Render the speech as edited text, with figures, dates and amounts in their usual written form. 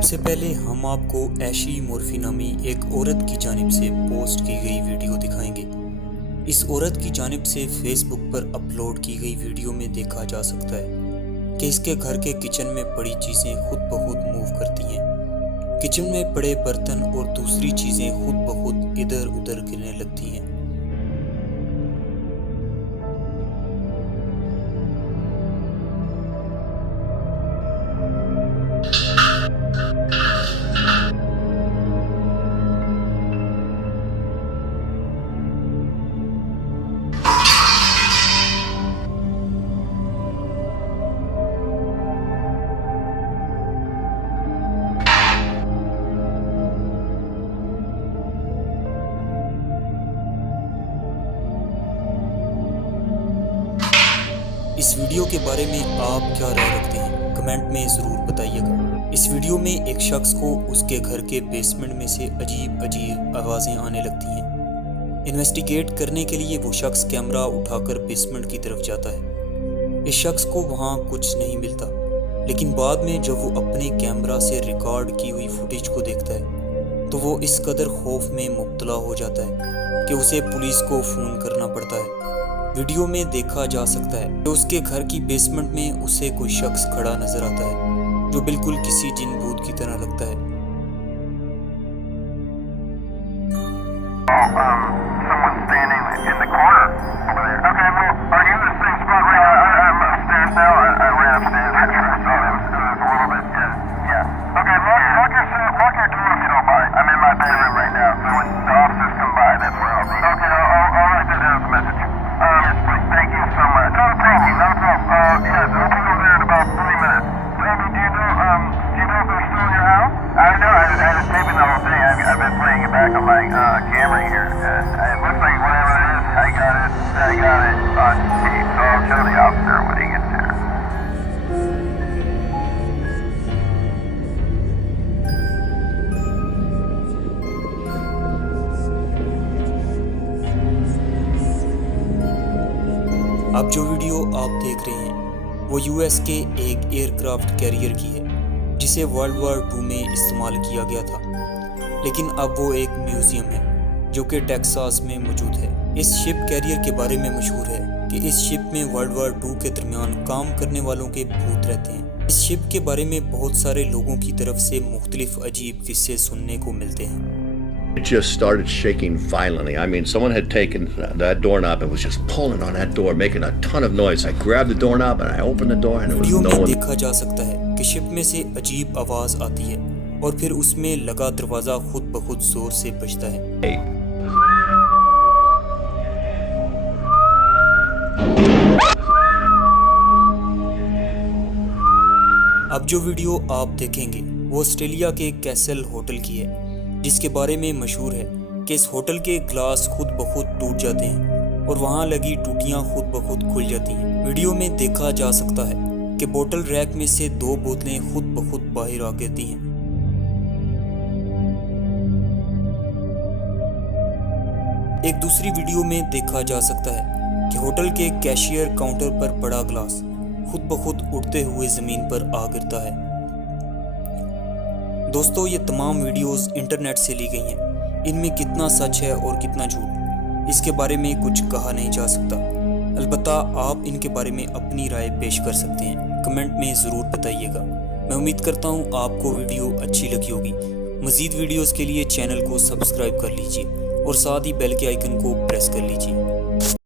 सबसे पहले हम आपको ऐशी मोर्फी नामी एक औरत की जानिब से पोस्ट की गई वीडियो दिखाएंगे। इस औरत की जानिब से फेसबुक पर अपलोड की गई वीडियो में देखा जा सकता है कि इसके घर के किचन में पड़ी चीज़ें खुद ब खुद मूव करती हैं। किचन में पड़े बर्तन और दूसरी चीज़ें खुद ब खुद इधर उधर गिरने लगती हैं। इस वीडियो के बारे में आप क्या राय रखते हैं, कमेंट में ज़रूर बताइएगा। इस वीडियो में एक शख्स को उसके घर के बेसमेंट में से अजीब अजीब आवाज़ें आने लगती हैं। इन्वेस्टिगेट करने के लिए वो शख्स कैमरा उठाकर बेसमेंट की तरफ जाता है। इस शख्स को वहाँ कुछ नहीं मिलता, लेकिन बाद में जब वो अपने कैमरा से रिकॉर्ड की हुई फुटेज को देखता है तो वो इस कदर खौफ में मुब्तला हो जाता है कि उसे पुलिस को फ़ोन करना पड़ता है। वीडियो में देखा जा सकता है कि उसके घर की बेसमेंट में उसे कोई शख्स खड़ा नजर आता है जो बिल्कुल किसी जिन भूत की तरह लगता है। Camera here, and it looks like whatever it is, I got it on tape, so I'll show the officer when he gets here. अब जो वीडियो आप देख रहे हैं वो यूएस के एक एयरक्राफ्ट कैरियर की है जिसे वर्ल्ड वॉर 2 में इस्तेमाल किया गया था, लेकिन अब वो एक म्यूज़ियम है जो कि टेक्सास में मौजूद है। इस शिप कैरियर के बारे में मशहूर है कि इस शिप में वर्ल्ड वॉर 2 के दरमियान काम करने वालों के भूत रहते हैं। इस शिप के बारे में बहुत सारे लोगों की तरफ से मुख्तलिफ अजीब किस्से सुनने को मिलते हैं। It just started shaking violently. I mean, someone had taken that doorknob and was just pulling on that door, making a ton of noise. I grabbed the doorknob and I opened the door and there was no one. देखा जा सकता है कि ship में से अजीब आवाज आती है और फिर उसमें लगा दरवाजा खुद ब खुद जोर से बजता है। अब जो वीडियो आप देखेंगे वो ऑस्ट्रेलिया के कैसल होटल की है, जिसके बारे में मशहूर है कि इस होटल के ग्लास खुद ब खुद टूट जाते हैं और वहां लगी टूटियां खुद ब खुद खुल जाती हैं। वीडियो में देखा जा सकता है कि बोतल रैक में से 2 बोतलें खुद ब खुद बाहर आ गिरती हैं। एक दूसरी वीडियो में देखा जा सकता है कि होटल के कैशियर काउंटर पर पड़ा ग्लास खुद ब खुद उड़ते हुए ज़मीन पर आ गिरता है। दोस्तों, ये तमाम वीडियोस इंटरनेट से ली गई हैं। इनमें कितना सच है और कितना झूठ, इसके बारे में कुछ कहा नहीं जा सकता। अलबत्ता आप इनके बारे में अपनी राय पेश कर सकते हैं, कमेंट में ज़रूर बताइएगा। मैं उम्मीद करता हूँ आपको वीडियो अच्छी लगी होगी। मज़ीद वीडियोस के लिए चैनल को सब्सक्राइब कर लीजिए और साथ ही बेल के आइकन को प्रेस कर लीजिए।